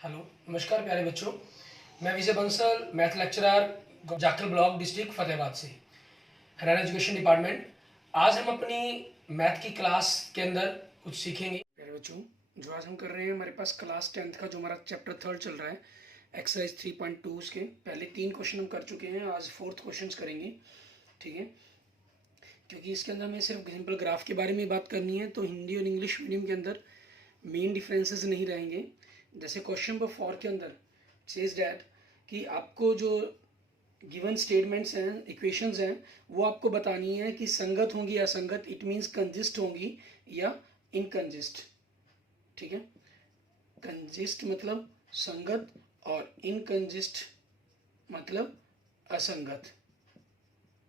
Hello, नमस्कार प्यारे बच्चों। मैं Vijay Bansal, math lecturer, Jakhal block, district Fatehabad से, हरियाणा एजुकेशन डिपार्टमेंट। आज हम अपनी मैथ की क्लास के अंदर कुछ सीखेंगे। प्यारे बच्चों, जो आज हम कर रहे हैं, हमारे पास क्लास 10th का जो हमारा चैप्टर 3 चल रहा है, एक्सरसाइज 3.2, उसके पहले 3 क्वेश्चन हम कर चुके हैं। आज 4th क्वेश्चन करेंगे, ठीक है। क्योंकि इसके अंदर हमें सिर्फ सिंपल ग्राफ के बारे में बात करनी है, तो हिंदी और इंग्लिश मीडियम के अंदर मेन डिफरेंसेस नहीं रहेंगे। जैसे क्वेश्चन नंबर 4 के अंदर सेज डैट कि आपको जो गिवन स्टेटमेंट्स हैं, इक्वेशंस हैं, वो आपको बतानी है कि संगत होंगी या असंगत। इट मीन्स कंजिस्ट होंगी या इनकंजिस्ट, ठीक है। कंजिस्ट मतलब संगत और इनकंजिस्ट मतलब असंगत,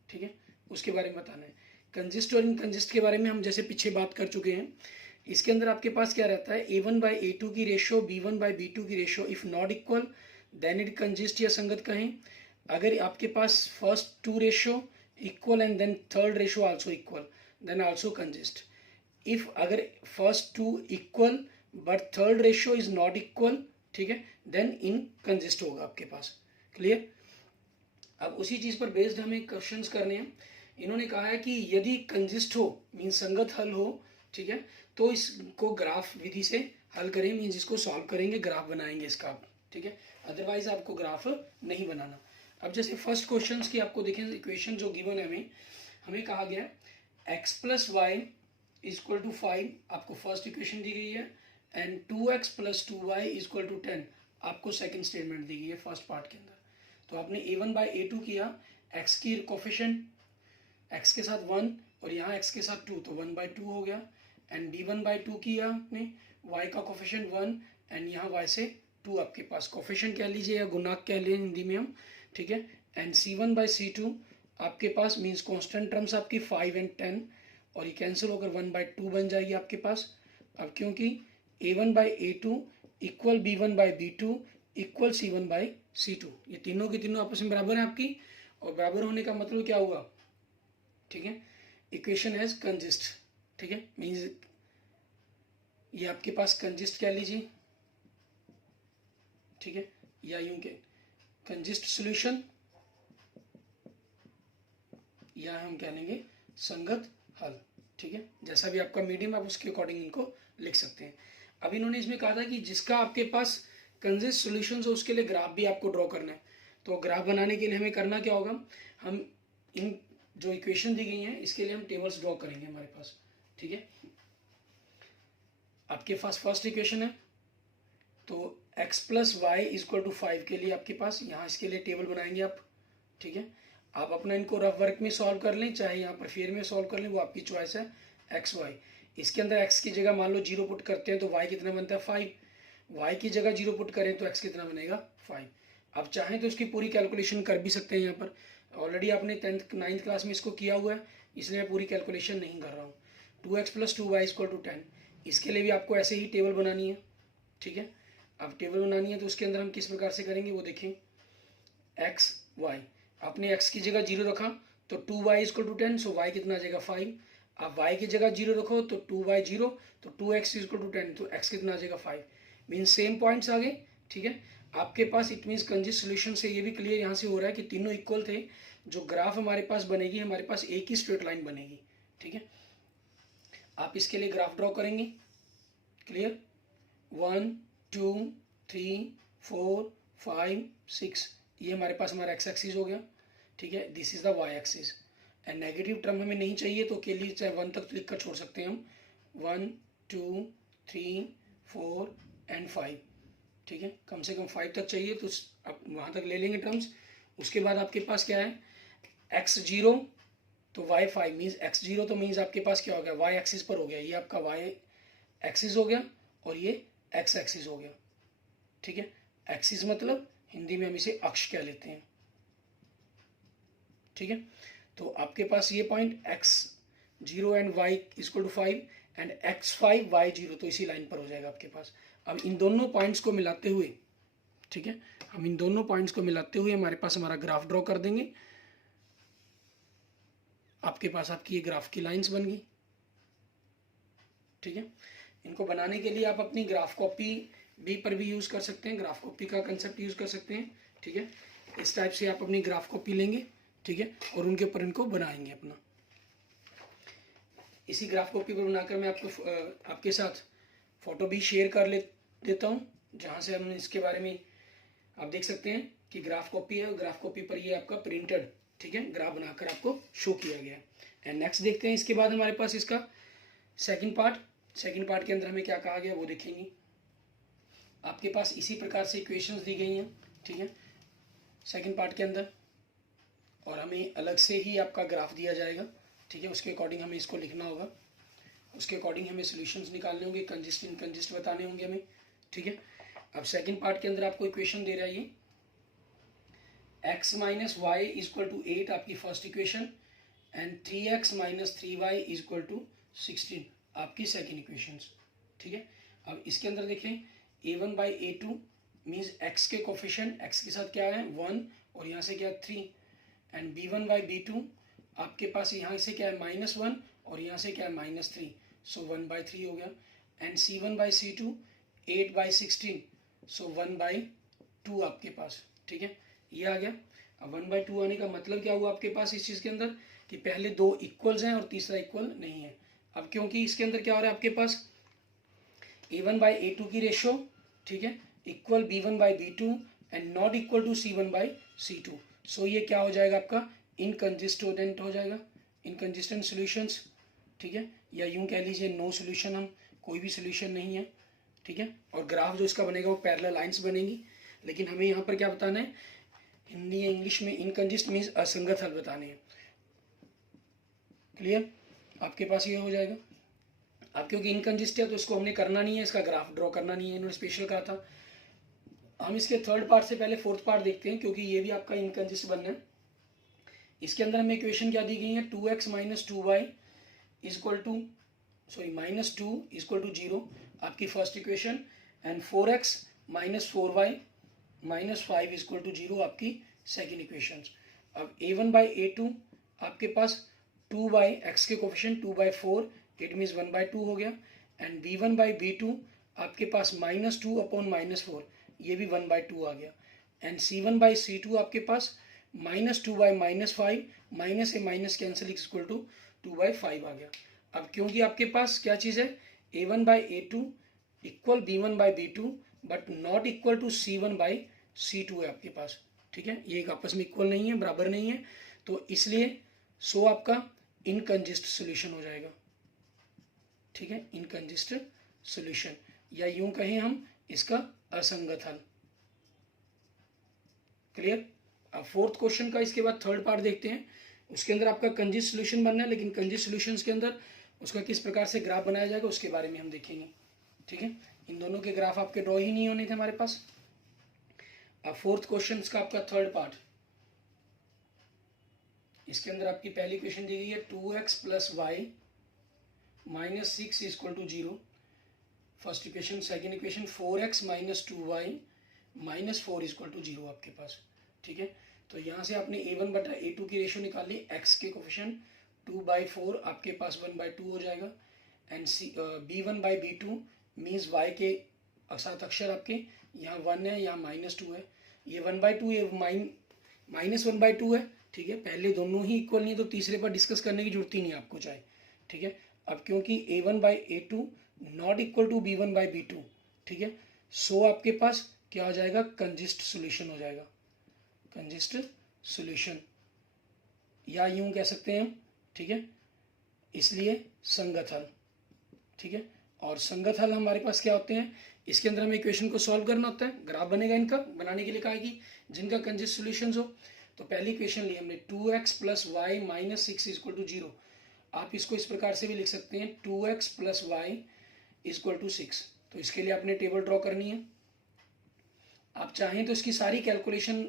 ठीक है। उसके बारे में बताना है। कंजिस्ट और इनकंजिस्ट के बारे में हम जैसे पीछे बात कर चुके हैं। इसके अंदर आपके पास क्या रहता है, A1/A2 की रेशो B1/B2 की ratio if not equal then it consist या संगत कहें। अगर आपके पास first 2 ratio equal and then third ratio also equal then also consist. If अगर first 2 equal but third ratio is not equal, ठीक है, देन इन कंजिस्ट होगा आपके पास। क्लियर। अब उसी चीज पर बेस्ड हमें क्वेश्चंस करने हैं। इन्होंने कहा है कि यदि कंजिस्ट हो मीन संगत हल हो, ठीक है, तो इसको ग्राफ विधि से हल करें, मीन्स इसको सॉल्व करेंगे, ग्राफ बनाएंगे इसका, ठीक है। अदरवाइज आपको ग्राफ नहीं बनाना। अब जैसे फर्स्ट क्वेश्चन की आपको देखें, इक्वेशन जो गिवन है हमें कहा गया है x plus y equal to 5, आपको फर्स्ट इक्वेशन दी गई है, and 2x plus 2y equal to 10 आपको सेकेंड स्टेटमेंट दी गई है फर्स्ट पार्ट के अंदर। तो आपने A1/A2 किया, x की कोफिशिएंट x के साथ 1 और यहाँ x के साथ 2, तो 1/2 हो गया। एंड B1/2 किया आपने, y का कोफिशिएंट 1 एंड यहाँ y से 2 आपके पास, कोफिशिएंट कह लीजिए या गुणांक कह लीजिए हिंदी में हम, ठीक है। एंड C1/C2 आपके पास मीन्स कांस्टेंट टर्म्स आपकी 5 एंड 10, और ये कैंसिल होकर 1/2 बन जाएगी आपके पास। अब क्योंकि A1/A2 equal B1/B2 equal C1/C2, ये तीनों की तीनों आपस में बराबर है आपकी, और बराबर होने का मतलब क्या हुआ, ठीक है, इक्वेशन हैज कंजिस्ट, ठीक है। मीन्स ये आपके पास कंजिस्ट कह लीजिए, ठीक है, या यूं के कंजिस्ट सॉल्यूशन, या हम कह लेंगे संगत हल, ठीक है। जैसा भी आपका मीडियम, आप उसके अकॉर्डिंग इनको लिख सकते हैं। अब इन्होंने इसमें कहा था कि जिसका आपके पास कंजिस्ट सॉल्यूशन हो उसके लिए ग्राफ भी आपको ड्रॉ करना है। तो ग्राफ बनाने के लिए हमें करना क्या होगा, हम इन जो इक्वेशन दी गई हैं इसके लिए हम टेबल्स ड्रॉ करेंगे हमारे पास, ठीक है। आपके पास फर्स्ट इक्वेशन है, तो x plus y equal to 5 के लिए आपके पास यहाँ इसके लिए टेबल बनाएंगे आप, ठीक है। आप अपना इनको रफ वर्क में सॉल्व कर लें, चाहे यहाँ पर फेयर में सॉल्व कर लें, वो आपकी चॉइस है। एक्स वाई, इसके अंदर x की जगह मान लो 0 पुट करते हैं तो y कितना बनता है 5, y की जगह 0 पुट करें तो x कितना बनेगा 5। आप चाहें तो इसकी पूरी कैलकुलेशन कर भी सकते हैं, यहाँ पर ऑलरेडी आपने 10th 9th क्लास में इसको किया हुआ है, इसलिए मैं पूरी कैलकुलेशन नहीं कर रहा हूँ। 2x plus 2y equal to 10, इसके लिए भी आपको ऐसे ही टेबल बनानी है, ठीक है। अब टेबल बनानी है तो उसके अंदर हम किस प्रकार से करेंगे वो देखें। एक्स वाई, आपने x की जगह 0 रखा तो 2y equal to 10, so y कितना आ जाएगा 5। आप y की जगह 0 रखो तो 2y 0, तो 2x इक्वल टू 10, तो x कितना आ जाएगा 5। मीन्स सेम पॉइंट्स आ गए, ठीक है। आपके पास इट मीन्स कंजिस्ट सोल्यूशन से ये भी क्लियर यहाँ से हो रहा है कि तीनों इक्वल थे। जो ग्राफ हमारे पास बनेगी, हमारे पास एक ही स्ट्रेट लाइन बनेगी, ठीक है। आप इसके लिए ग्राफ ड्रॉ करेंगे, क्लियर। 1 2 3 4 5 6, ये हमारे पास हमारा एक्स एक्सिस हो गया, ठीक है। This is the y axis, and negative term हमें नहीं चाहिए तो के लिए चाहे 1 तक लिख कर छोड़ सकते हैं हम, 1 2 3 4 एंड 5, ठीक है। कम से कम 5 तक चाहिए तो आप वहाँ तक ले लेंगे टर्म्स। उसके बाद आपके पास क्या है, x0 तो y5 मीन्स x0 तो मीन्स आपके पास क्या हो गया, y एक्सिस पर हो गया, ये आपका y एक्सिस हो गया और ये x एक्सिस हो गया, ठीक है। एक्सिस मतलब हिंदी में हम इसे अक्ष कह लेते हैं, ठीक है। तो आपके पास ये point x0 and y equal to 5 and x5 y0, तो इसी लाइन पर हो जाएगा आपके पास। अब इन दोनों पॉइंट्स को मिलाते हुए, ठीक है, हम इन दोनों पॉइंट्स को मिलाते हुए हमारे पास हमारा ग्राफ ड्रॉ कर देंगे। आपके पास आपकी ये ग्राफ की लाइंस बन गई, ठीक है। इनको बनाने के लिए आप अपनी ग्राफ कॉपी बी पर भी यूज़ कर सकते हैं, ग्राफ कॉपी का कंसेप्ट यूज़ कर सकते हैं। ठीक है, इस टाइप से आप अपनी ग्राफ कॉपी लेंगे, ठीक है, और उनके ऊपर इनको बनाएंगे अपना। इसी ग्राफ कॉपी पर बनाकर मैं आपके साथ फ़ोटो भी शेयर कर देता हूँ, जहाँ से हम इसके बारे में आप देख सकते हैं कि ग्राफ कॉपी है, ग्राफ कॉपी पर ये आपका प्रिंटेड, ठीक है, ग्राफ बनाकर आपको शो किया गया है। एंड नेक्स्ट देखते हैं, इसके बाद हमारे पास इसका सेकंड पार्ट के अंदर हमें क्या कहा गया वो देखेंगे। आपके पास इसी प्रकार से इक्वेशंस दी गई हैं, ठीक है, सेकंड पार्ट के अंदर, और हमें अलग से ही आपका ग्राफ दिया जाएगा, ठीक है, उसके अकॉर्डिंग हमें इसको लिखना होगा, उसके अकॉर्डिंग हमें सॉल्यूशंस निकालने होंगे, कंजिस्ट इनकंजिस्ट बताने होंगे हमें। ठीक है, अब सेकंड पार्ट के अंदर आपको इक्वेशन दे रहा है ये x minus y equal to 8 आपकी first equation, and 3x minus 3y equal to 16 आपकी सेकंड इक्वेशन। ठीक है, अब इसके अंदर देखें a1 by a2 means x के कोफिशिएंट, x के साथ क्या है 1 और यहाँ से क्या है 3, एंड b1 बाई b2 आपके पास यहाँ से क्या है -1 और यहाँ से क्या है -3, सो 1/3 हो गया, एंड c1 बाई c2 8/16, सो 1/2 आपके पास। ठीक है, ये आ गया। अब 1/2 आने का मतलब क्या हुआ आपके पास इस चीज़ के अंदर कि पहले दो इक्वल्स हैं और तीसरा इक्वल नहीं है। अब क्योंकि इसके अंदर क्या हो रहा है आपके पास a1 बाई a2 की रेशो, ठीक है, equal b1 by b2 and not equal to c1 by c2, so ये क्या हो जाएगा आपका इनकंजिस्टेंट हो जाएगा, इनकंजिस्टेंट सॉल्यूशंस। ठीक है, या यूं कह लीजिए नो सॉल्यूशन, हम कोई भी सॉल्यूशन नहीं है। ठीक है, और ग्राफ जो इसका बनेगा वो पैरेलल लाइंस बनेंगी, लेकिन हमें यहाँ पर क्या बताना है, हिंदी या इंग्लिश में इनकंजिस्ट मीन्स असंगत हल बताने हैं। क्लियर, आपके पास ये हो जाएगा। अब क्योंकि इनकंजिस्ट है तो इसको हमने करना नहीं है, इसका ग्राफ ड्रॉ करना नहीं है, इन्होंने स्पेशल कहा था। हम इसके थर्ड पार्ट से पहले फोर्थ पार्ट देखते हैं, क्योंकि ये भी आपका इनकंजिस्ट बनना है। इसके अंदर हमें इक्वेशन क्या दी गई है, 2x minus 2y equal to -2 equal to 0 आपकी first equation, and 4x minus 4y minus 5 equal to 0 आपकी सेकेंड इक्वेशन। अब a1 बाई a2 आपके पास 2 बाई एक्स के कोफिशिएंट 2/4 इट मीन्स 1/2 हो गया, एंड b1 बाई b2 आपके पास -2 अपॉन -4 ये भी 1/2 आ गया, एंड c1 बाई c2 आपके पास -2 by -5 minus a minus cancel equal to 2/5 आ गया। अब क्योंकि आपके पास क्या चीज़ है a1 by a2 equal b1 by b2 but not equal to c1 by c2 है आपके पास। ठीक है, ये एक आपस में इक्वल नहीं है, बराबर नहीं है, तो इसलिए सो आपका इनकंजिस्ट सॉल्यूशन हो जाएगा। ठीक है, इनकंजिस्ट सॉल्यूशन, या यूं कहें हम इसका असंगत हल। क्लियर। अब फोर्थ क्वेश्चन का इसके बाद थर्ड पार्ट देखते हैं, उसके अंदर आपका कंजिस्ट सॉल्यूशन बनना है, लेकिन कंजिस्ट सॉल्यूशंस के अंदर उसका किस प्रकार से ग्राफ बनाया जाएगा उसके बारे में हम देखेंगे। ठीक है, इन दोनों के ग्राफ आपके ड्रॉ ही नहीं होने थे हमारे पास। अब फोर्थ क्वेश्चन का आपका थर्ड पार्ट, इसके अंदर आपकी पहली क्वेश्चन दी गई है 2x plus y minus 6 equal to 0 first equation, second equation 4x minus 2y minus 4 equal to 0 आपके पास। ठीक है, तो यहाँ से आपने a1 बटा a2 की रेशो निकाली, x के कोफिशिएंट 2/4 आपके पास 1/2 हो जाएगा, and b1 by b2 means y के सात अक्षर आपके यहाँ 1 है, यहाँ -2 है, ये 1/2 ये -1/2 है। ठीक है, पहले दोनों ही इक्वल नहीं है तो तीसरे पर डिस्कस करने की जरूरत ही नहीं आपको चाहे। ठीक है, अब क्योंकि a1 by a2 not equal to b1 by b2, ठीक है, सो आपके पास क्या हो जाएगा, कंजिस्ट सॉल्यूशन हो जाएगा, कंजिस्ट सॉल्यूशन, या यूं कह सकते हैं हम। ठीक है, इसलिए संगत हल। ठीक है, और संगत हल हमारे पास क्या होते हैं, इसके अंदर हमें इक्वेशन को सॉल्व करना होता है, ग्राफ बनेगा इनका, बनाने के लिए कहा है कि जिनका कंजिस्ट सॉल्यूशन हो। तो पहली इक्वेशन ली हमने 2x plus y minus 6 equal to 0, आप इसको इस प्रकार से भी लिख सकते हैं 2x plus y equal to 6। तो इसके लिए आपने टेबल ड्रॉ करनी है। आप चाहें तो इसकी सारी कैलकुलेशन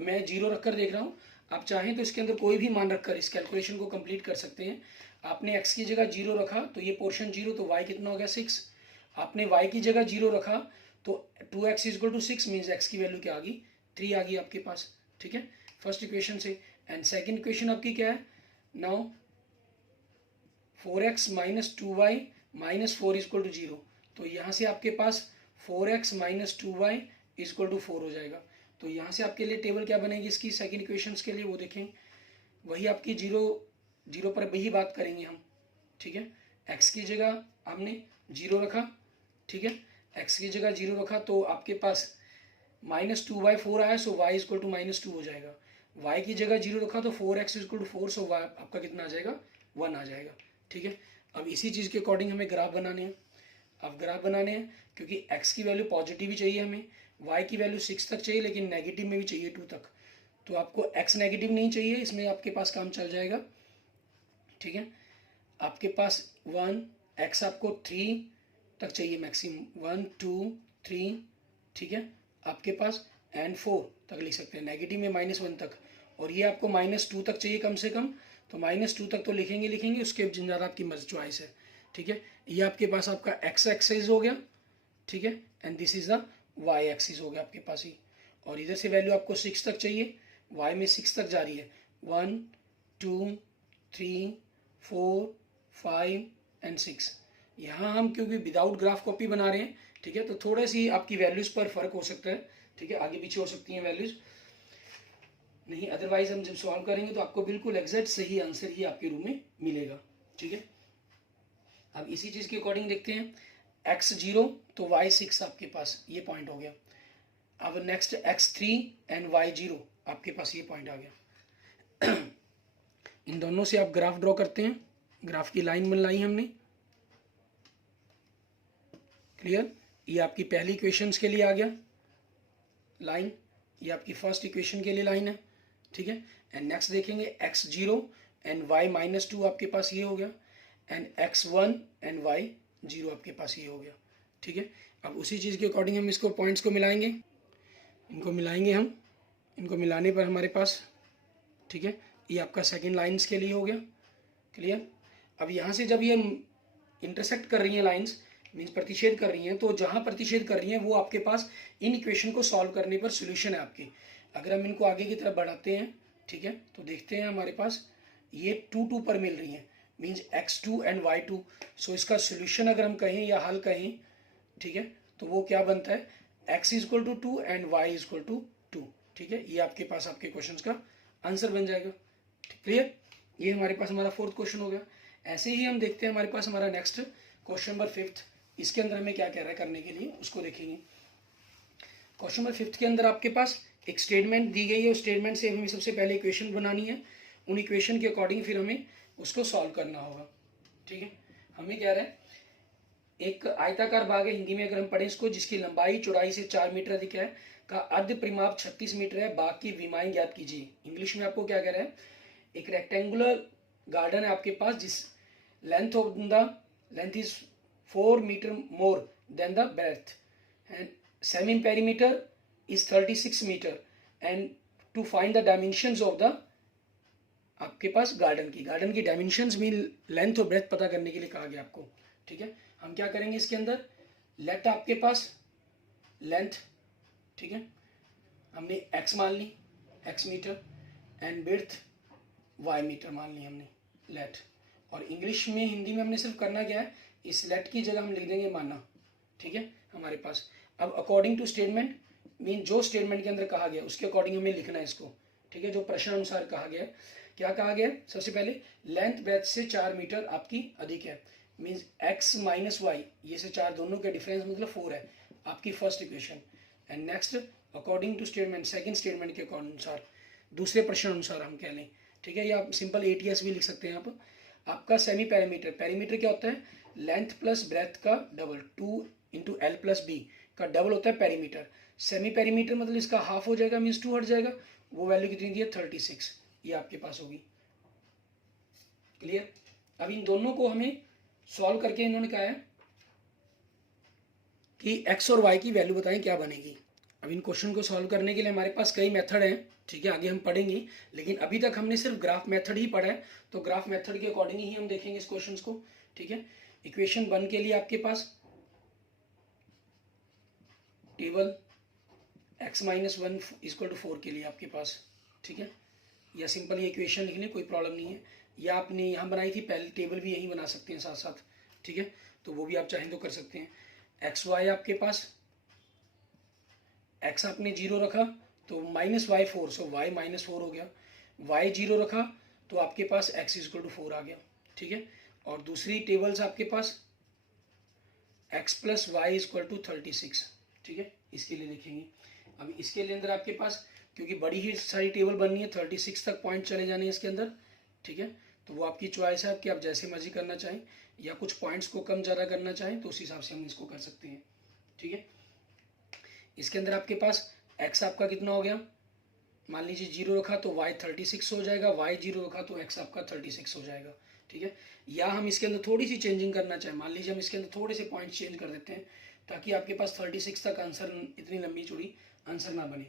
मैं 0 रखकर देख रहा हूँ, आप चाहें तो इसके अंदर कोई भी मान रखकर इस कैलकुलेशन को कंप्लीट कर सकते हैं। आपने x की जगह 0 रखा तो ये पोर्शन 0, तो y कितना हो गया 6। आपने y की जगह 0 रखा तो 2x equal to 6 means x की वैल्यू क्या आ गई, 3 आ गई आपके पास। ठीक है, फर्स्ट इक्वेशन से। एंड सेकेंड इक्वेशन आपकी क्या है, now 4x minus 2y minus 4 equal to 0, तो यहाँ से आपके पास 4x minus 2y equal to 4 हो जाएगा। तो यहाँ से आपके लिए टेबल क्या बनेगी इसकी सेकंड इक्वेशंस के लिए, वो देखें। वही आपकी जीरो जीरो पर वही बात करेंगे हम, ठीक है। x की जगह हमने जीरो रखा, ठीक है, x की जगह जीरो रखा तो आपके पास माइनस 2y 4 आया, सो y इक्वल टू माइनस 2 हो जाएगा। y की जगह जीरो रखा तो 4x equal to 4, so y आपका कितना आ जाएगा, 1 आ जाएगा, ठीक है। अब इसी चीज़ के अकॉर्डिंग हमें ग्राफ बनाने हैं। अब ग्राफ बनाने हैं क्योंकि x की वैल्यू पॉजिटिव भी चाहिए हमें, y की वैल्यू 6 तक चाहिए, लेकिन नेगेटिव में भी चाहिए 2 तक। तो आपको x नेगेटिव नहीं चाहिए, इसमें आपके पास काम चल जाएगा, ठीक है। आपके पास 1 x आपको 3 तक चाहिए मैक्सिमम, 1 2 3, ठीक है। आपके पास एंड 4 तक लिख सकते हैं, नेगेटिव में -1 तक, और ये आपको -2 तक चाहिए कम से कम, तो -2 तक तो लिखेंगे, उसके ज़्यादा आपकी मर्जी चॉइस है, ठीक है। ये आपके पास आपका x एक्सिस हो गया, ठीक है, and this is the y axis हो गया आपके पास ही। और इधर से वैल्यू आपको 6 तक चाहिए, y में 6 तक जा रही है, 1 2 3 4 5 एंड 6। यहाँ हम क्योंकि विदाउट ग्राफ कॉपी बना रहे हैं, ठीक है, तो थोड़ी सी आपकी वैल्यूज़ पर फर्क हो सकता है, ठीक है, आगे पीछे हो सकती हैं वैल्यूज़, नहीं अदरवाइज हम जब सॉल्व करेंगे तो आपको बिल्कुल एग्जैक्ट सही आंसर ही आपके रूम में मिलेगा, ठीक है। अब इसी चीज़ के अकॉर्डिंग देखते हैं, x 0 तो y 6 आपके पास, ये पॉइंट हो गया। अब नेक्स्ट x 3 एंड y 0 आपके पास, ये पॉइंट आ गया। इन दोनों से आप ग्राफ ड्रॉ करते हैं, ग्राफ की लाइन बनाई हमने, क्लियर। ये आपकी पहली इक्वेशंस के लिए आ गया लाइन, ये आपकी फर्स्ट इक्वेशन के लिए लाइन है, ठीक है। एंड नेक्स्ट देखेंगे x 0 एंड y -2 आपके पास ये हो गया, एंड x 1 एंड y 0 आपके पास ये हो गया, ठीक है। अब उसी चीज़ के अकॉर्डिंग हम इसको पॉइंट्स को मिलाएंगे, इनको मिलाएंगे हम, इनको मिलाने पर हमारे पास, ठीक है, ये आपका सेकेंड लाइन्स के लिए हो गया, क्लियर। अब यहाँ से जब ये इंटरसेक्ट कर रही हैं लाइन्स, मीन्स प्रतिच्छेद कर रही हैं, तो जहाँ प्रतिच्छेद कर रही हैं वो आपके पास इन इक्वेशन को सॉल्व करने पर सोल्यूशन है आपकी। अगर हम इनको आगे की तरफ बढ़ाते हैं, ठीक है, तो देखते हैं हमारे पास ये 2 2 पर मिल रही हैं, मीन्स x2 एंड y2। सो इसका सोल्यूशन अगर हम कहें या हल कहें, ठीक है, तो वो क्या बनता है, x equal to 2 and y equal to 2, ठीक है। ये आपके पास आपके क्वेश्चन का आंसर बन जाएगा, क्लियर। ये हमारे पास हमारा 4th क्वेश्चन हो गया। ऐसे ही हम देखते हैं हमारे पास हमारा नेक्स्ट क्वेश्चन नंबर 5th, इसके अंदर हमें क्या कह रहा है करने के लिए, उसको देखेंगे। क्वेश्चन नंबर 5th के अंदर आपके पास एक स्टेटमेंट दी गई है, उस स्टेटमेंट से हमें सबसे पहले इक्वेशन बनानी है, उन इक्वेशन के अकॉर्डिंग फिर हमें उसको सॉल्व करना होगा, ठीक है। हमें क्या रहा है, एक आयताकार भाग है, हिंदी में अगर हम पढ़ें इसको, जिसकी लंबाई चौड़ाई से 4 मीटर अधिक है, का अर्ध परिमाप 36 मीटर है, भाग की विमाएं ज्ञात कीजिए। इंग्लिश में आपको क्या कह रहा है, एक रेक्टेंगुलर गार्डन है आपके पास, जिस length is 4 metre more than the breadth, and semi perimeter is 36 metre, and to find the dimensions of the, आपके पास गार्डन की डायमेंशंस में लेंथ और ब्रेथ पता करने के लिए कहा गया आपको, ठीक है। हम क्या करेंगे इसके अंदर, लेट आपके पास लेंथ, ठीक है, हमने x मान ली, x metre, and breadth y metre मान ली हमने, लेट। और इंग्लिश में, हिंदी में हमने सिर्फ करना क्या है, इस लेट की जगह हम लिख देंगे माना, ठीक है, हमारे पास। अब अकॉर्डिंग टू स्टेटमेंट, मीन जो स्टेटमेंट के अंदर कहा गया उसके अकॉर्डिंग हमें लिखना है इसको, ठीक है, जो प्रश्न अनुसार कहा गया। क्या कहा गया, सबसे पहले लेंथ ब्रेथ से 4 मीटर आपकी अधिक है, मीन्स x माइनस वाई, ये से 4 दोनों के डिफरेंस मतलब 4 है, आपकी first equation. And next according to statement, second statement के अनुसार, दूसरे प्रश्न अनुसार हम कह लें, ठीक है, या आप सिंपल ATS भी लिख सकते हैं आप। आपका सेमी पेरीमीटर, पेरीमीटर क्या होता है, लेंथ प्लस ब्रेथ का double, 2 into L plus B का डबल होता है पेरीमीटर। सेमी पेरीमीटर मतलब इसका हाफ हो जाएगा, मीन्स 2 हट जाएगा, वो वैल्यू कितनी दी है 36, ये आपके पास होगी, क्लियर। अब इन दोनों को हमें सॉल्व करके इन्होंने कहा है कि x और y की वैल्यू बताएं क्या बनेगी। अब इन क्वेश्चन को सॉल्व करने के लिए हमारे पास कई मेथड हैं, ठीक है, आगे हम पढ़ेंगे, लेकिन अभी तक हमने सिर्फ ग्राफ मेथड ही पढ़ा है, तो ग्राफ मेथड के अकॉर्डिंग ही हम देखेंगे इस क्वेश्चन को, ठीक है। इक्वेशन 1 के लिए आपके पास table x minus 1 equal to 4 के लिए आपके पास, ठीक है, या सिंपल ये इक्वेशन लिख लें, कोई प्रॉब्लम नहीं है, या आपने यहाँ बनाई थी पहले टेबल भी यही बना सकते हैं साथ साथ, ठीक है, तो वो भी आप चाहें तो कर सकते हैं। एक्स वाई आपके पास एक्स आपने 0 रखा तो -y4, सो y -4 हो गया। y 0 रखा तो आपके पास x इक्वल टू 4 आ गया, ठीक है। और दूसरी टेबल्स आपके पास x plus y equal to 36, ठीक है, इसके लिए देखेंगे। अब इसके लिए अंदर आपके पास, क्योंकि बड़ी ही सारी टेबल बननी है, 36 तक पॉइंट चले जाने हैं इसके अंदर, ठीक है। तो वो आपकी चॉइस है कि आप जैसे मर्जी करना चाहें, या कुछ पॉइंट्स को कम ज़्यादा करना चाहें तो उस हिसाब से हम इसको कर सकते हैं, ठीक है। इसके अंदर आपके पास x आपका कितना हो गया, मान लीजिए 0 रखा तो y 36 हो जाएगा, y 0 रखा तो x आपका 36 हो जाएगा, ठीक है। या हम इसके अंदर थोड़ी सी चेंजिंग करना चाहें, मान लीजिए हम इसके अंदर थोड़े से पॉइंट्स चेंज कर देते हैं ताकि आपके पास 36 तक आंसर, इतनी लंबी चौड़ी आंसर ना बने।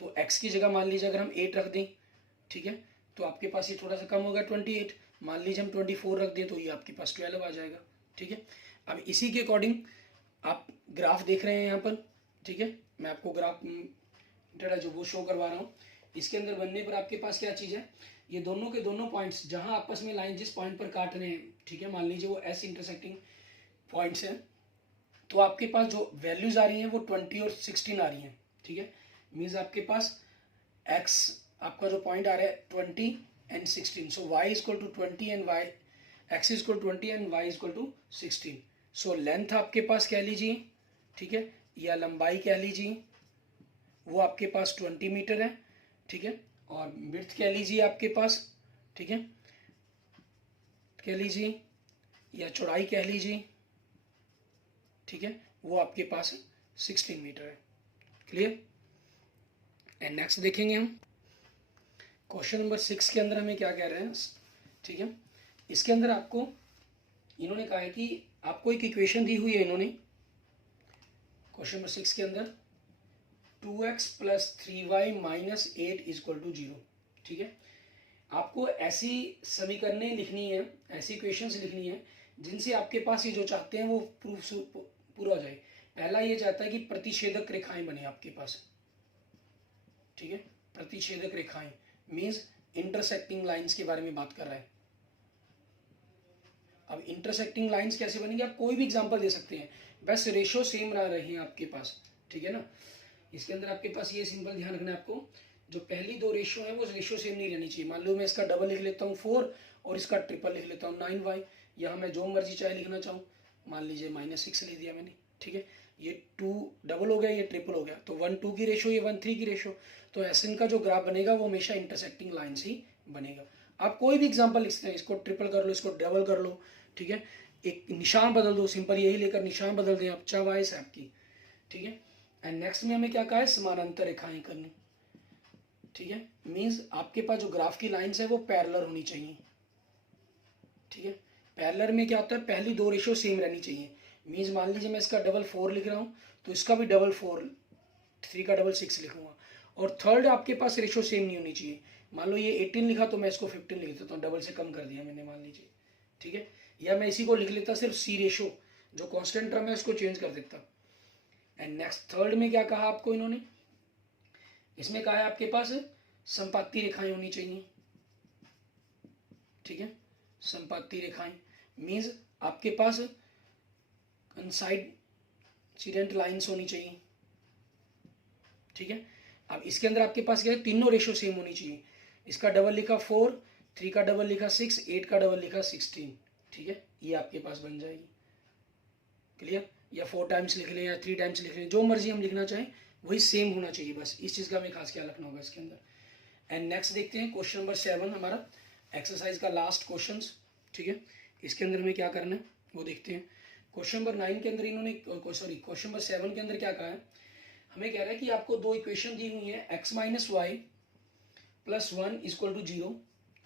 तो x की जगह मान लीजिए अगर हम 8 रख दें, ठीक है, तो आपके पास ये थोड़ा सा कम होगा 28। मान लीजिए हम 24 रख दें तो ये आपके पास 12 आ जाएगा, ठीक है। अब इसी के अकॉर्डिंग आप ग्राफ देख रहे हैं यहाँ पर, ठीक है। मैं आपको ग्राफ जो वो शो करवा रहा हूँ। इसके अंदर बनने पर आपके पास क्या चीज़ है, ये दोनों के दोनों पॉइंट्स जहाँ आपस में लाइन जिस पॉइंट पर काट रहे हैं, ठीक है, मान लीजिए वो एस इंटरसेक्टिंग पॉइंट्स हैं, तो आपके पास जो वैल्यूज आ रही हैं वो 20 और 16 आ रही हैं, ठीक है। मीन्स आपके पास एक्स आपका जो पॉइंट आ रहा है 20 and 16, so y equal to 20 and y, x equal 20 and y equal to 16। So length आपके पास कह लीजिए, ठीक है, या लंबाई कह लीजिए, वो आपके पास 20 मीटर है, ठीक है। और विड्थ कह लीजिए आपके पास, ठीक है, कह लीजिए, या चौड़ाई कह लीजिए, ठीक है, वो आपके पास 16 मीटर है। क्लियर। एंड नेक्स्ट देखेंगे हम क्वेश्चन नंबर 6 के अंदर हमें क्या कह रहे हैं, ठीक है। इसके अंदर आपको इन्होंने कहा है कि आपको एक इक्वेशन दी हुई है इन्होंने क्वेश्चन नंबर 6 के अंदर, 2x plus 3y minus 8 equal to 0, ठीक है। आपको ऐसी समीकरणें लिखनी है, ऐसी इक्वेशंस लिखनी है जिनसे आपके पास ये जो चाहते हैं वो प्रूफ पूरा हो जाए। पहला ये चाहता है कि प्रतिच्छेदक रेखाएं बने आपके पास, ठीक है। प्रतिच्छेदक रेखाएं मीन्स इंटरसेक्टिंग लाइंस के बारे में बात कर रहा है। अब इंटरसेक्टिंग लाइंस कैसे बनेंगे, आप कोई भी एग्जांपल दे सकते हैं, बस रेशो सेम रह रही है आपके पास, ठीक है ना। इसके अंदर आपके पास ये सिंपल ध्यान रखना है आपको, जो पहली दो रेशो है वो रेशो सेम नहीं रहनी चाहिए। मान लो मैं इसका डबल लिख लेता हूँ 4 और इसका ट्रिपल लिख लेता हूँ 9y, या मैं जो मर्जी चाहे लिखना चाहूँ, मान लीजिए -6 लिख दिया मैंने, ठीक है। ये 2 डबल हो गया, ये ट्रिपल हो गया, तो 1 2 की रेशो, ये 1 3 की रेशो, तो ऐसे इनका जो ग्राफ बनेगा वो हमेशा इंटरसेक्टिंग लाइन्स ही बनेगा। आप कोई भी एग्जाम्पल लिख सकते हैं, इसको ट्रिपल कर लो, इसको डबल कर लो, ठीक है। एक निशान बदल दो, सिंपल यही लेकर निशान बदल दें आप, चॉइस है आपकी, ठीक है। एंड नेक्स्ट में हमें क्या कहा है, समानांतर रेखाएं करनी, ठीक है। मीन्स आपके पास जो ग्राफ की लाइंस है वो पैरेलल होनी चाहिए, ठीक है। पैरेलल में क्या होता है, पहली दो रेशो सेम रहनी चाहिए। मीन्स मान लीजिए मैं इसका डबल 4 लिख रहा हूँ तो इसका भी डबल 4, 3 का डबल 6 लिखूंगा। और थर्ड आपके पास रेशो सेम नहीं होनी चाहिए। मान लो ये 18 लिखा तो मैं इसको 15 लिख देता हूँ, डबल से कम कर दिया मैंने मान लीजिए, ठीक है। या मैं इसी को लिख लेता सिर्फ सी रेशो, जो कॉन्स्टेंट टर्म है उसको चेंज कर देता। एंड नेक्स्ट थर्ड में क्या कहा आपको इन्होंने, इसमें कहा है आपके पास संपाती रेखाएं होनी चाहिए, ठीक है। संपाती रेखाएं मीन्स आपके पास साइडेंट लाइंस होनी चाहिए, ठीक है। अब इसके अंदर आपके पास क्या है, तीनों रेशो सेम होनी चाहिए। इसका डबल लिखा 4, 3 का डबल लिखा 6, 8 का डबल लिखा 16, ठीक है, ये आपके पास बन जाएगी। क्लियर। या 4 टाइम्स लिख लें या 3 टाइम्स लिख लें, जो मर्जी हम लिखना चाहें वही सेम होना चाहिए, बस इस चीज़ का हमें खास ख्याल रखना होगा इसके अंदर। एंड नेक्स्ट देखते हैं क्वेश्चन नंबर 7, हमारा एक्सरसाइज का लास्ट क्वेश्चन, ठीक है। इसके अंदर हमें क्या करना है वो देखते हैं। क्वेश्चन नंबर 9 के अंदर इन्होंने, सॉरी क्वेश्चन नंबर 7 के अंदर क्या कहा है, हमें कह रहा है कि आपको दो इक्वेशन दी हुई है, x minus y plus 1 equal to 0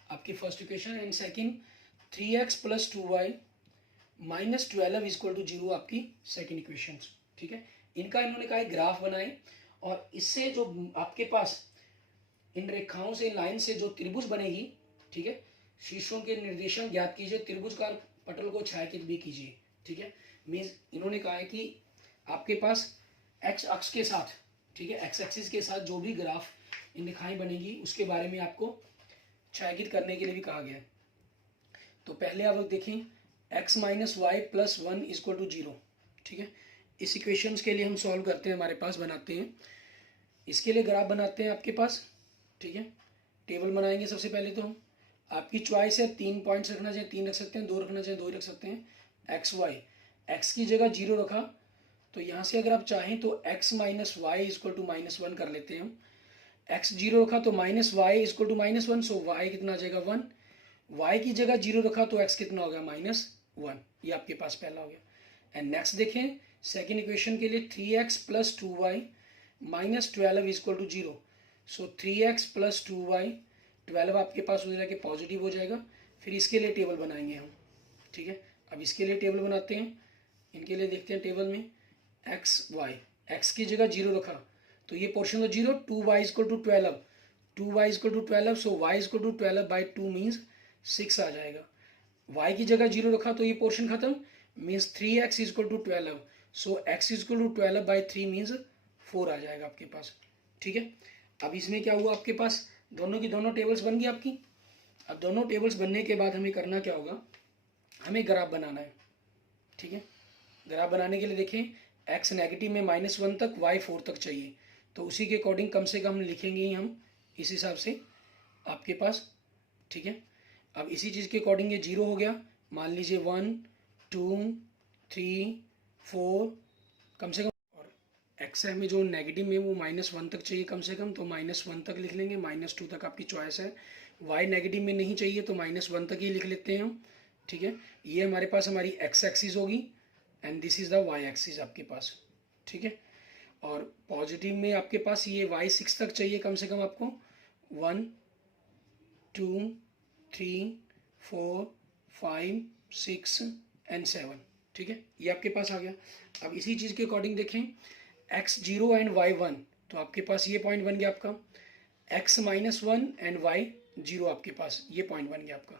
आपकी first equation, and second 3x plus 2y minus 12 equal to 0 आपकी सेकेंड इक्वेशन, ठीक है। इनका इन्होंने कहा ग्राफ बनाए, और इससे जो आपके पास इन रेखाओं से, लाइन से जो त्रिभुज बनेगी, ठीक है, शीर्षों के निर्देशन ज्ञात कीजिए, त्रिभुजकार पटल को छायांकित भी कीजिए, ठीक है। मीन्स इन्होंने कहा है कि आपके पास एक्स अक्ष के साथ, ठीक है, एक्स एक्सिस के साथ जो भी ग्राफ इन रेखाएं बनेगी उसके बारे में आपको छायांकित करने के लिए भी कहा गया है। तो पहले आप लोग देखें, x minus y plus 1 equal to 0, ठीक है। इस इक्वेशंस के लिए हम सॉल्व करते हैं, हमारे पास बनाते हैं। इसके लिए ग्राफ बनाते हैं आपके पास, ठीक है। टेबल बनाएंगे सबसे पहले तो हम, आपकी चॉइस है 3 पॉइंट्स रखना चाहिए 3 रख सकते हैं, 2 रखना चाहिए 2 ही रख सकते हैं। एक्स वाई, एक्स की जगह 0 रखा तो यहाँ से अगर आप चाहें तो x minus y equal to -1 कर लेते हैं हम। x 0 रखा तो minus y equal to -1, so y कितना आ जाएगा 1। y की जगह 0 रखा तो x कितना हो गया -1, ये आपके पास पहला हो गया। एंड नेक्स्ट देखें सेकेंड इक्वेशन के लिए 3x plus 2y minus 12 equal to 0, so 3x plus 2y 12 आपके पास उधर जाके पॉजिटिव हो जाएगा। फिर इसके लिए टेबल बनाएंगे हम, ठीक है। अब इसके लिए टेबल बनाते हैं, इनके लिए देखते हैं टेबल में एक्स वाई, एक्स की जगह 0 रखा तो ये पोर्शन तो 0, 2y equal to 12, 2y equal to 12, so y equal to 12 by 2 means 6 आ जाएगा। y की जगह 0 रखा तो ये पोर्शन खत्म, means 3x equal to 12, so x equal to 12 by 3 means 4 आ जाएगा आपके पास, ठीक है। अब इसमें क्या हुआ आपके पास, दोनों की दोनों टेबल्स बन गई आपकी। अब दोनों टेबल्स बनने के बाद हमें करना क्या होगा, हमें ग्राफ बनाना है, ठीक है। ग्राफ बनाने के लिए देखें x नेगेटिव में -1 तक, y 4 तक चाहिए, तो उसी के अकॉर्डिंग कम से कम लिखेंगे ही हम इस हिसाब से आपके पास, ठीक है। अब इसी चीज़ के अकॉर्डिंग ये 0 हो गया, मान लीजिए 1 2 3 4 कम से कम, और x है हमें जो नेगेटिव में वो -1 तक चाहिए कम से कम, तो -1 तक लिख लेंगे, -2 तक आपकी चॉइस है। y नेगेटिव में नहीं चाहिए तो -1 तक ही लिख लेते हैं हम, ठीक है। ये हमारे पास हमारी x एक्सिस होगी and this is the y axis आपके पास, ठीक है। और पॉजिटिव में आपके पास ये y 6 तक चाहिए कम से कम आपको, 1 2 3 4 5 6 एंड 7, ठीक है। ये आपके पास आ गया। अब इसी चीज़ के अकॉर्डिंग देखें x 0 एंड y 1, तो आपके पास ये पॉइंट बन गया आपका, x -1 एंड y 0 आपके पास ये पॉइंट बन गया आपका।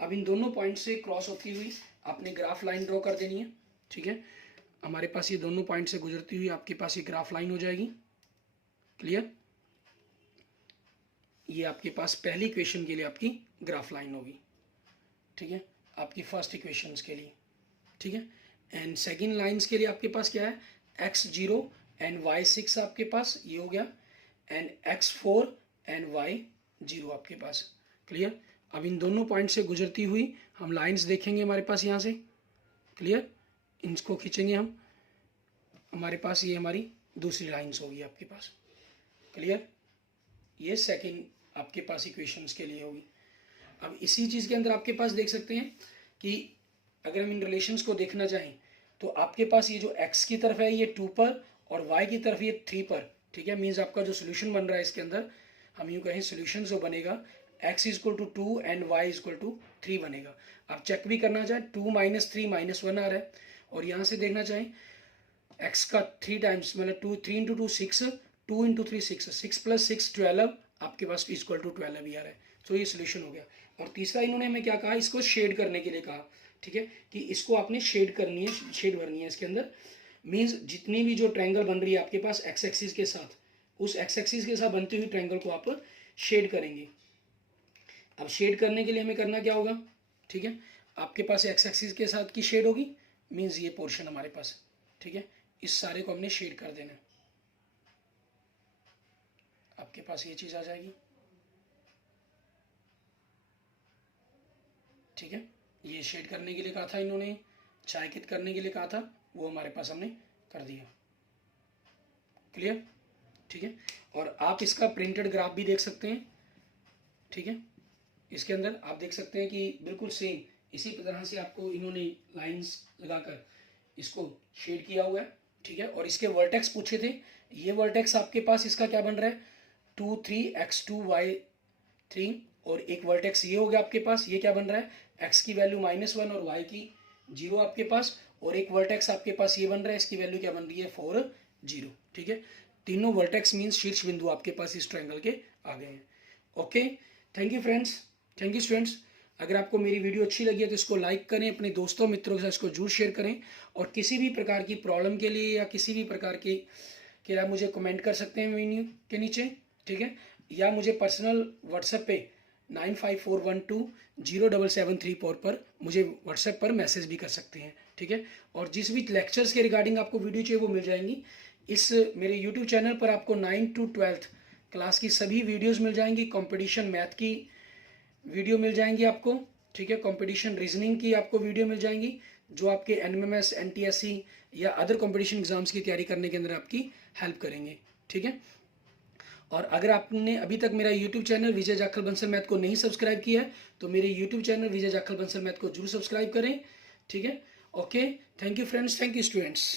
अब इन दोनों पॉइंट से क्रॉस होती हुई आपने ग्राफ लाइन ड्रॉ कर देनी है, ठीक है। हमारे पास ये दोनों पॉइंट से गुजरती हुई आपके पास ये ग्राफ लाइन हो जाएगी, क्लियर। ये आपके पास पहली इक्वेशन के लिए आपकी ग्राफ लाइन होगी, ठीक है, आपकी फर्स्ट इक्वेशंस के लिए, ठीक है। एंड सेकंड लाइंस के लिए आपके पास क्या है, x 0 एंड y 6 आपके पास ये हो गया, एंड x 4 एंड y 0 आपके पास, क्लियर। अब इन दोनों पॉइंट से गुजरती हुई हम लाइंस देखेंगे हमारे पास यहाँ से, क्लियर। इनको खींचेंगे हम, हमारे पास ये हमारी दूसरी लाइंस होगी आपके पास, क्लियर। ये सेकंड आपके पास इक्वेशंस के लिए होगी। अब इसी चीज़ के अंदर आपके पास देख सकते हैं कि अगर हम इन रिलेशंस को देखना चाहें तो आपके पास ये जो x की तरफ है ये 2 पर और y की तरफ ये 3 पर, ठीक है। मीन्स आपका जो सोल्यूशन बन रहा है इसके अंदर, हम यूँ कहें सोल्यूशन जो बनेगा x equal to 2 and y equal to 3 बनेगा। आप चेक भी करना चाहें 2 - 3 -1 आ रहा है, और यहाँ से देखना चाहें x का 3 टाइम्स मतलब 2 3 × 2 6, 2 × 3 6, 6 + 6 12 आपके पास इक्वल टू 12 ही आ रहा है, तो ये सोल्यूशन हो गया। और तीसरा इन्होंने हमें क्या कहा, इसको शेड करने के लिए कहा, ठीक है, कि इसको आपने शेड करनी है, शेड भरनी है इसके अंदर। मीन्स जितनी भी जो ट्रायंगल बन रही है आपके पास एक्स एक्सिस के साथ, उस एक्स एक्सिस के साथ बनती हुई ट्रायंगल को आप शेड करेंगे। अब शेड करने के लिए हमें करना क्या होगा, ठीक है, आपके पास एक्स एक्सिस के साथ की शेड होगी, मीन्स ये पोर्शन हमारे पास, ठीक है, इस सारे को हमने शेड कर देना है, आपके पास ये चीज़ आ जाएगी, ठीक है। ये शेड करने के लिए कहा था इन्होंने, छायांकित करने के लिए कहा था, वो हमारे पास हमने कर दिया, क्लियर, ठीक है। और आप इसका प्रिंटेड ग्राफ भी देख सकते हैं, ठीक है। इसके अंदर आप देख सकते हैं कि बिल्कुल सेम इसी तरह से आपको इन्होंने लाइंस लगाकर इसको शेड किया हुआ है, ठीक है। और इसके वर्टेक्स पूछे थे, ये वर्टेक्स आपके पास इसका क्या बन रहा है 2 3 x 2 y 3, और एक वर्टेक्स ये हो गया आपके पास, ये क्या बन रहा है x की वैल्यू -1 और y की 0 आपके पास, और एक वर्टेक्स आपके पास ये बन रहा है, इसकी वैल्यू क्या बन रही है 4 0, ठीक है। तीनों वर्टेक्स मीन्स शीर्ष बिंदु आपके पास इस ट्रायंगल के आ गए हैं। Okay, thank you friends, thank you students. अगर आपको मेरी वीडियो अच्छी लगी है तो इसको लाइक करें, अपने दोस्तों मित्रों के साथ इसको जरूर शेयर करें, और किसी भी प्रकार की प्रॉब्लम के लिए या किसी भी प्रकार के आप मुझे कमेंट कर सकते हैं वीडियो के नीचे, ठीक है, या मुझे पर्सनल व्हाट्सएप पे 9541207734 पर मुझे व्हाट्सएप पर मैसेज भी कर सकते हैं, ठीक है। और जिस भी लेक्चर्स के रिगार्डिंग आपको वीडियो चाहिए वो मिल जाएंगी, इस मेरे यूट्यूब चैनल पर आपको 9 to 12th क्लास की सभी वीडियोस मिल जाएंगी। कंपटीशन मैथ की वीडियो मिल जाएंगी आपको, ठीक है। कंपटीशन रीजनिंग की आपको वीडियो मिल जाएंगी, जो आपके एनएमएमएस, एनटीएससी या अदर कंपटीशन एग्जाम्स की तैयारी करने के अंदर आपकी हेल्प करेंगे, ठीक है। और अगर आपने अभी तक मेरा यूट्यूब चैनल विजय जाखल बंसल मैथ को नहीं सब्सक्राइब किया है तो मेरे यूट्यूब चैनल विजय जाखल बंसल मैथ को जरूर सब्सक्राइब करें, ठीक है। Okay, thank you friends, thank you students.